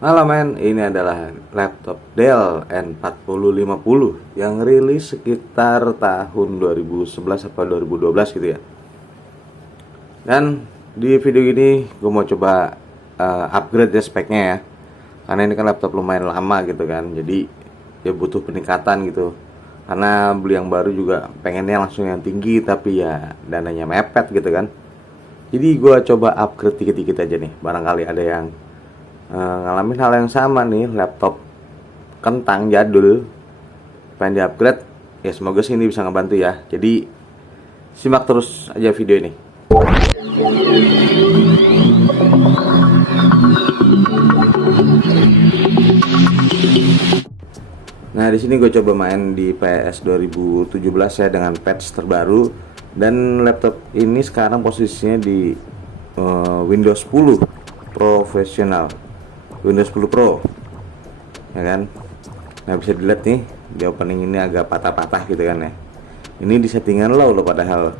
Halo men, ini adalah laptop Dell N4050 yang rilis sekitar tahun 2011 atau 2012 gitu ya. Dan di video ini gue mau coba upgrade ya speknya ya. Karena ini kan laptop lumayan lama gitu kan, jadi ya butuh peningkatan gitu. Karena beli yang baru juga pengennya langsung yang tinggi, tapi ya dananya mepet gitu kan. Jadi gue coba upgrade dikit-dikit aja nih, barangkali ada yang ngalamin hal yang sama nih, laptop kentang jadul pengen di upgrade ya. Semoga sih ini bisa ngebantu ya, jadi simak terus aja video ini. Nah, di sini gue coba main di PS 2017 ya dengan patch terbaru, dan laptop ini sekarang posisinya di Windows 10 profesional, Windows 10 Pro ya kan. Nah, bisa dilihat nih di opening ini agak patah-patah gitu kan ya. Ini di settingan low loh, padahal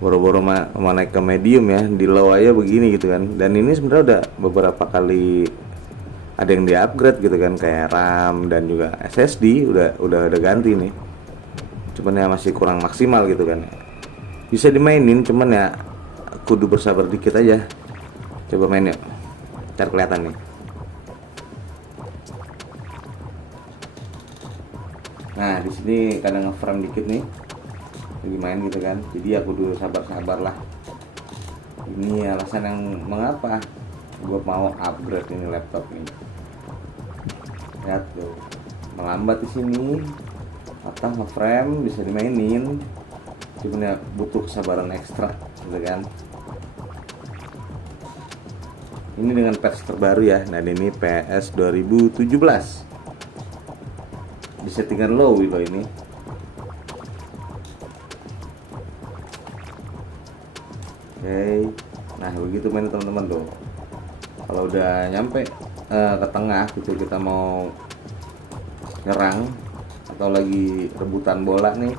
boro-boro mau naik ke medium ya, di low aja begini gitu kan. Dan ini sebenarnya udah beberapa kali ada yang di upgrade gitu kan, kayak RAM dan juga SSD udah ganti nih, cuman ya masih kurang maksimal gitu kan. Bisa dimainin, cuman ya kudu bersabar dikit aja. Coba main yuk, ntar kelihatan nih. Nah, di sini kadang nge-frame dikit nih lagi main gitu kan, jadi aku dulu sabar-sabar lah. Ini alasan yang mengapa gue mau upgrade ini laptop nih. Lihat tuh, melambat di sini, patah nge-frame, bisa dimainin, cuman ya butuh kesabaran ekstra gitu kan. Ini dengan patch terbaru ya. Nah, ini PS 2017 di settingan low gitu ini. Oke, nah begitu main teman-teman tuh. Kalau udah nyampe ke tengah gitu, kita mau nyerang atau lagi rebutan bola nih,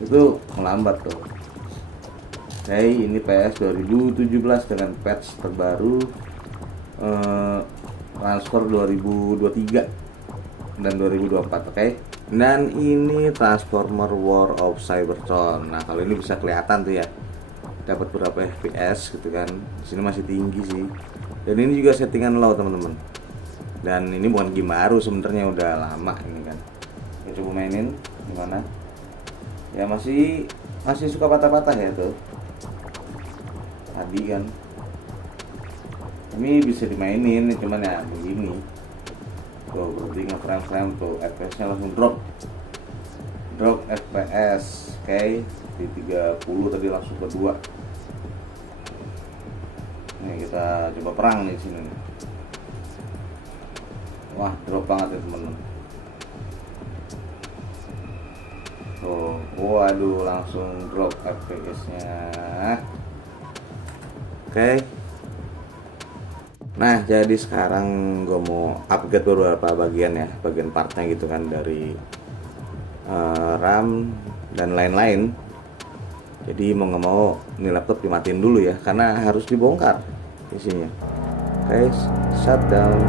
itu melambat tuh. Oke, ini PS 2017 dengan patch terbaru, transfer 2023 dan 2024. Oke. Dan ini Transformer War of Cybertron. Nah, kalau ini bisa kelihatan tuh ya, dapat berapa FPS gitu kan. Di sini masih tinggi sih. Dan ini juga settingan low teman-teman. Dan ini bukan game baru sebenarnya, udah lama ini kan. Ya, coba mainin gimana? Ya masih suka patah-patah ya tuh. Tadi kan. Ini bisa dimainin, cuman ya begini. Tuh, berarti nge-frame tuh, FPS-nya langsung drop FPS. Oke, di 30 tadi langsung ke 2. Nih kita coba perang nih sini. Wah, drop banget ya teman-teman. Tuh, waduh, langsung drop FPS-nya. Oke. Nah, jadi sekarang gue mau upgrade beberapa bagian ya, bagian partnya gitu kan, dari RAM dan lain-lain. Jadi mau nggak mau ini laptop dimatiin dulu ya, karena harus dibongkar isinya. Oke, shutdown.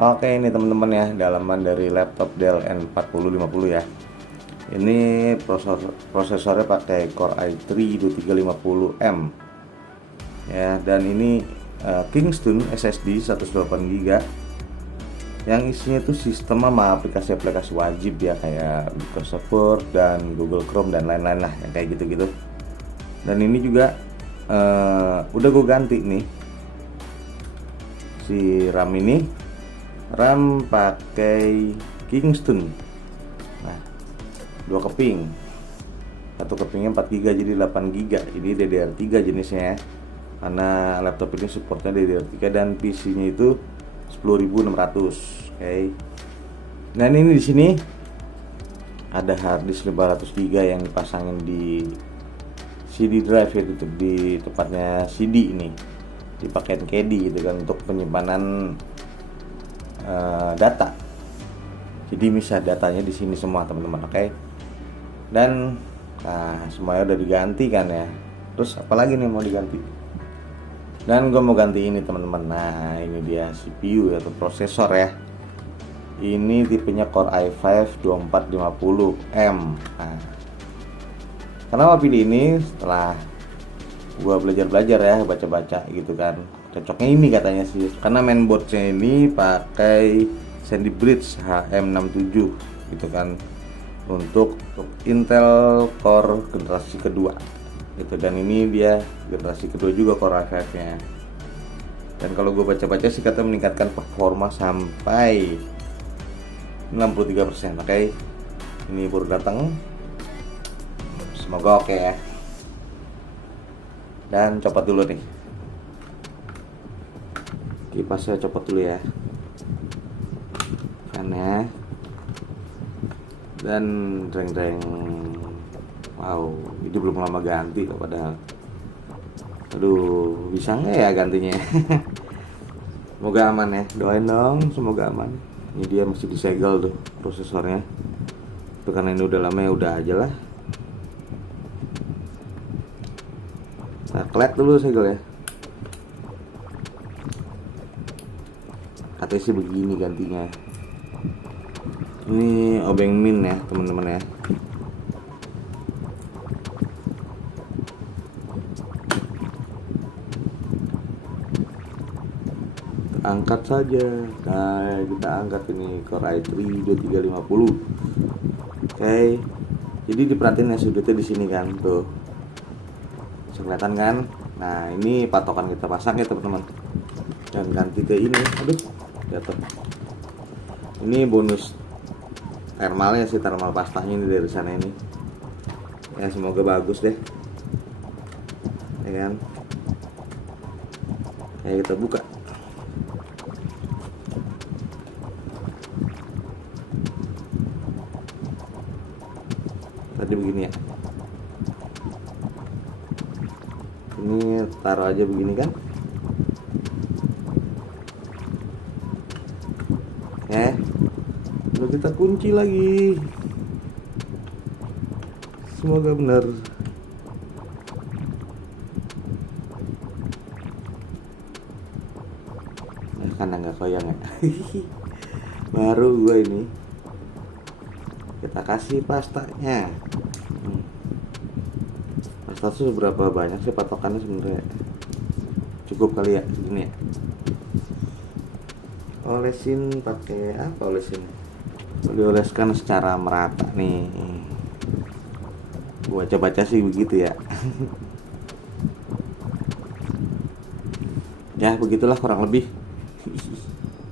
Oke, ini teman-teman ya, dalaman dari laptop Dell N4050 ya. Ini prosesornya pakai Core i3 2350M ya, dan ini Kingston SSD 128 GB yang isinya itu sistem sama aplikasi-aplikasi wajib ya, kayak Microsoft Word dan Google Chrome dan lain-lain lah yang kayak gitu-gitu. Dan ini juga udah gue ganti nih si RAM ini, RAM pakai Kingston. Nah, 2 keping, satu kepingnya 4 GB jadi 8 GB. Ini DDR3 jenisnya ya, karena laptop ini supportnya DDR3 dan PC-nya itu 10.600. Oke. Dan ini di sini ada harddisk 500 GB yang dipasangin di CD drive itu, di tempatnya CD ini, dipakai caddy gitu kan untuk penyimpanan data. Jadi bisa datanya di sini semua teman-teman. Oke. Dan nah, semuanya udah diganti kan ya. Terus apalagi nih mau diganti? Dan gue mau ganti ini teman-teman. Nah, ini dia CPU atau prosesor ya. Ini tipenya Core i5 2450M. Nah, kenapa pilih ini? Setelah gue belajar ya, baca-baca gitu kan, cocoknya ini katanya sih, karena mainboardnya ini pakai Sandy Bridge HM67 gitu kan, untuk Intel Core generasi kedua gitu. Dan ini dia generasi kedua juga Core i5 nya. Dan kalau gue baca-baca sih kata meningkatkan performa sampai 63%. Oke. Ini baru datang, semoga oke ya. Dan copot dulu nih, kipasnya copot dulu ya, fannya. Dan reng-reng, wow, ini belum lama ganti kok padahal. Aduh, bisa nggak ya gantinya? Semoga aman ya, doain dong semoga aman. Ini dia masih disegel tuh prosesornya, itu karena ini udah lama ya, udah aja lah. Nah, klet dulu segel ya. Katanya sih begini gantinya. Ini obeng min ya teman-teman ya. Angkat saja. Nah, kita angkat ini Core i3 2350. Oke. Jadi diperhatiin ya sudutnya di sini kan tuh. Kelihatan kan? Nah, ini patokan kita pasang ya teman-teman. Dan ganti ke ini. Aduh, jatuh. Ini bonus thermalnya sih, thermal pastanya ini dari sana ini. Ya, semoga bagus deh. Ya kan? Ya, kita buka. Tadi begini ya. Ini taruh aja begini kan. Lalu kita kunci lagi, semoga benar. Karena nggak koyang ya. Baru gue ini, kita kasih pastanya. Pasta tuh seberapa banyak sih patokannya sebenarnya? Cukup kali ya segini ya. Olesin pakai apa olesin? Dioleskan secara merata nih. Gua baca-baca sih begitu ya. Ya begitulah kurang lebih.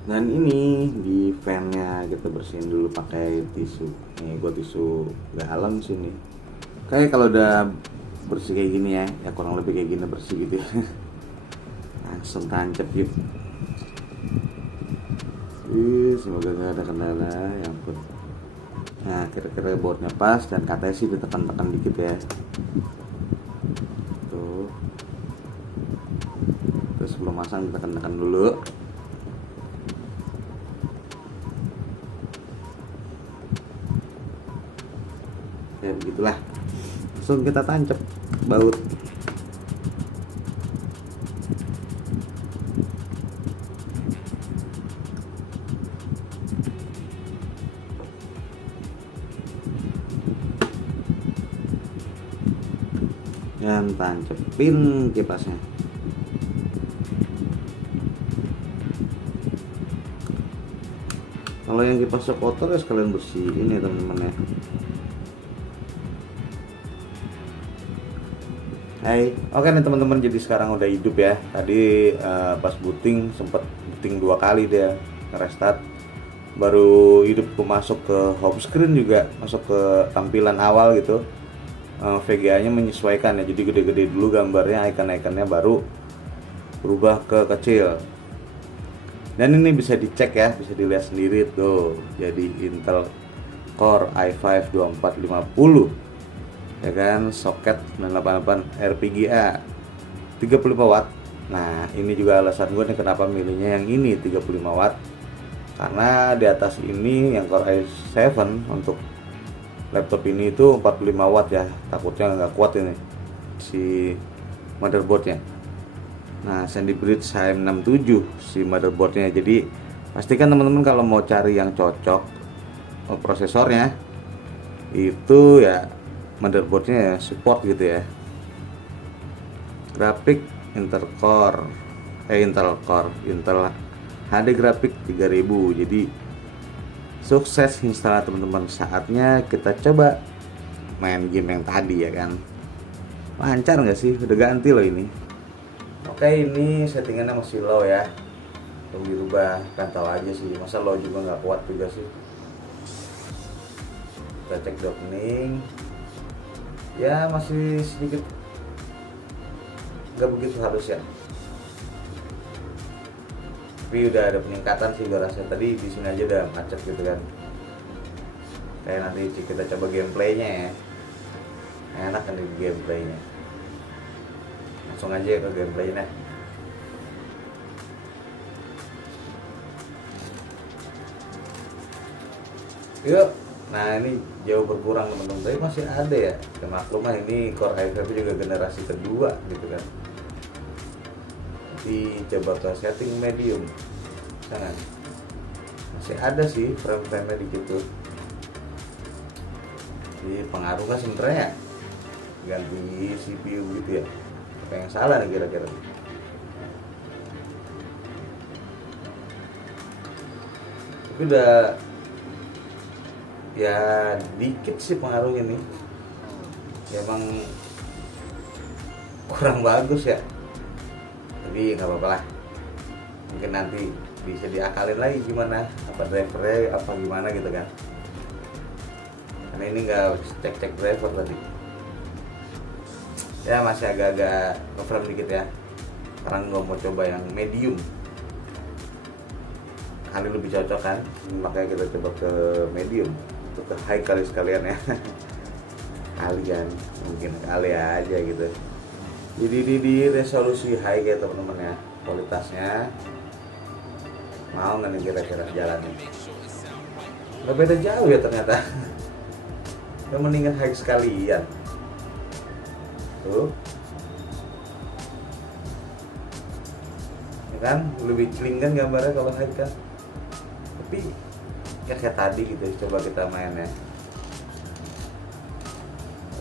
Dan ini di fannya kita bersihin dulu pakai tisu. Nih gua tisu galon sini. Kayak kalau udah bersih kayak gini ya, ya kurang lebih kayak gini bersih gitu ya. Langsung tancap yuk. Semoga gak ada kendala, ya ampun. Nah, kira-kira boardnya pas dan katanya sih ditekan-tekan dikit ya. Tuh. Terus sebelum masang ditekan-tekan dulu. Ya begitulah. Langsung kita tancap baut. Dan tancepin kipasnya. Kalau yang kipasnya kotor ya sekalian bersihin ya teman-teman ya. Hai, oke nih teman-teman, jadi sekarang udah hidup ya. Tadi pas booting sempet booting 2 kali dia ngerestart, baru hidup masuk ke home screen juga, masuk ke tampilan awal gitu. VGA nya menyesuaikan ya, jadi gede-gede dulu gambarnya, icon-iconnya baru berubah ke kecil. Dan ini bisa dicek ya, bisa dilihat sendiri tuh, jadi Intel Core i5 2450 ya kan, soket 988 RPGA 35 watt. Nah ini juga alasan gue nih kenapa milihnya yang ini 35 watt, karena di atas ini yang Core i7 untuk laptop ini itu 45 watt ya, takutnya nggak kuat ini si motherboardnya. Nah Sandy Bridge HM67 si motherboardnya, jadi pastikan teman-teman kalau mau cari yang cocok prosesornya itu ya motherboardnya ya support gitu ya. Grafik Intel HD grafik 3000. Jadi sukses install teman-teman. Saatnya kita coba main game yang tadi ya kan. Lancar nggak sih? Udah ganti loh ini. Oke, ini settingannya masih low ya. Tunggu dirubah, kan tahu aja sih. Masa low juga nggak kuat juga sih. Kita cek opening. Ya masih sedikit nggak begitu halus ya, tapi udah ada peningkatan sih gue rasa. Tadi di sini aja udah macet gitu kan. Kayak nanti kita coba gameplaynya ya, enak kan di gameplaynya. Langsung aja ke gameplaynya. Yuk. Nah ini jauh berkurang teman-teman, tapi masih ada ya. Ya maklum lah, ini Core i5 juga generasi kedua gitu kan. Jadi coba ke setting medium, jangan, masih ada sih frame-frame di situ. Jadi pengaruh nggak sebenarnya ganti CPU gitu ya? Apa yang salah nih kira-kira? Tapi udah ya dikit sih pengaruhnya nih, ya emang kurang bagus ya, tapi nggak apa-apa lah, mungkin nanti bisa diakalin lagi gimana, apa drivernya apa gimana gitu kan, karena ini nggak cek driver tadi ya, masih agak-agak ngeframe dikit ya. Sekarang gue mau coba yang medium, kali lebih cocok kan, makanya kita coba ke medium. Ke high kali sekalian ya. Kalian mungkin kali aja gitu. Jadi di resolusi high ya teman-teman ya, kualitasnya mau nggak nih kira-kira jalannya? Nggak beda jauh ya ternyata. Udah mendingan high sekalian tuh ya kan, lebih clean kan gambarnya kalau high kan. Tapi ya kayak tadi gitu, coba kita main ya.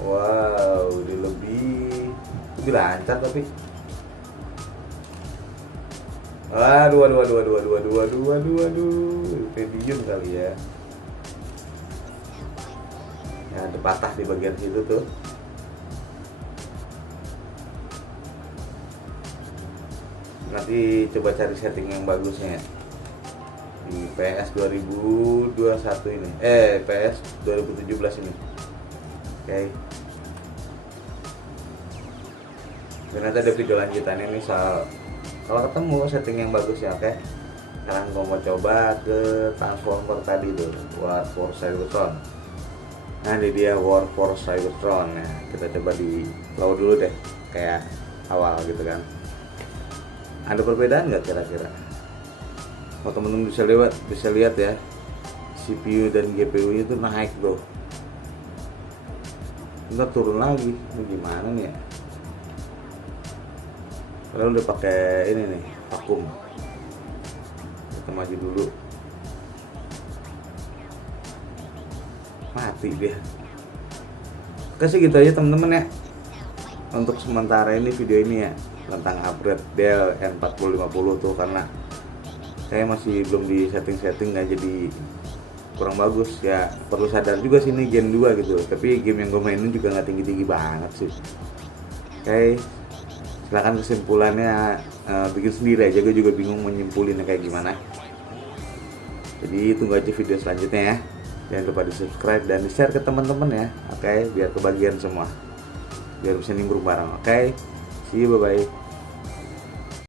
Wow, dia lebih lancar tapi aduh medium kali ya. Ya ada patah di bagian situ tuh. Nanti coba cari setting yang bagusnya ya. Di PS 2021 ini, PS 2017 ini. Oke. Dan nanti ada video lanjutannya nih soal kalau ketemu setting yang bagus ya. Oke. Sekarang gua mau coba ke transformer tadi tuh, War for Cybertron. Nah ini dia War for Cybertron ya. Kita coba di low dulu deh, kayak awal gitu kan. Ada perbedaan nggak kira-kira? Kalau teman-teman bisa lihat ya, CPU dan GPU itu naik bro, enggak turun lagi. Ini gimana nih ya? Kalau udah pakai ini nih vakum, kita maju dulu, mati dia. Oke sih gitu aja teman-teman ya untuk sementara ini video ini ya, tentang upgrade Dell N4050 tuh, karena saya masih belum di setting nggak jadi kurang bagus ya. Perlu sadar juga sih ini Gen 2 gitu, tapi game yang gue mainin juga nggak tinggi-tinggi banget sih. Oke, silakan kesimpulannya bikin sendiri aja, gue juga bingung menyimpulin kayak gimana. Jadi tunggu aja video selanjutnya ya. Jangan lupa di subscribe dan di share ke teman-teman ya. Oke, biar kebagian semua, biar bisa nimbrung bareng. Oke, see you, bye bye.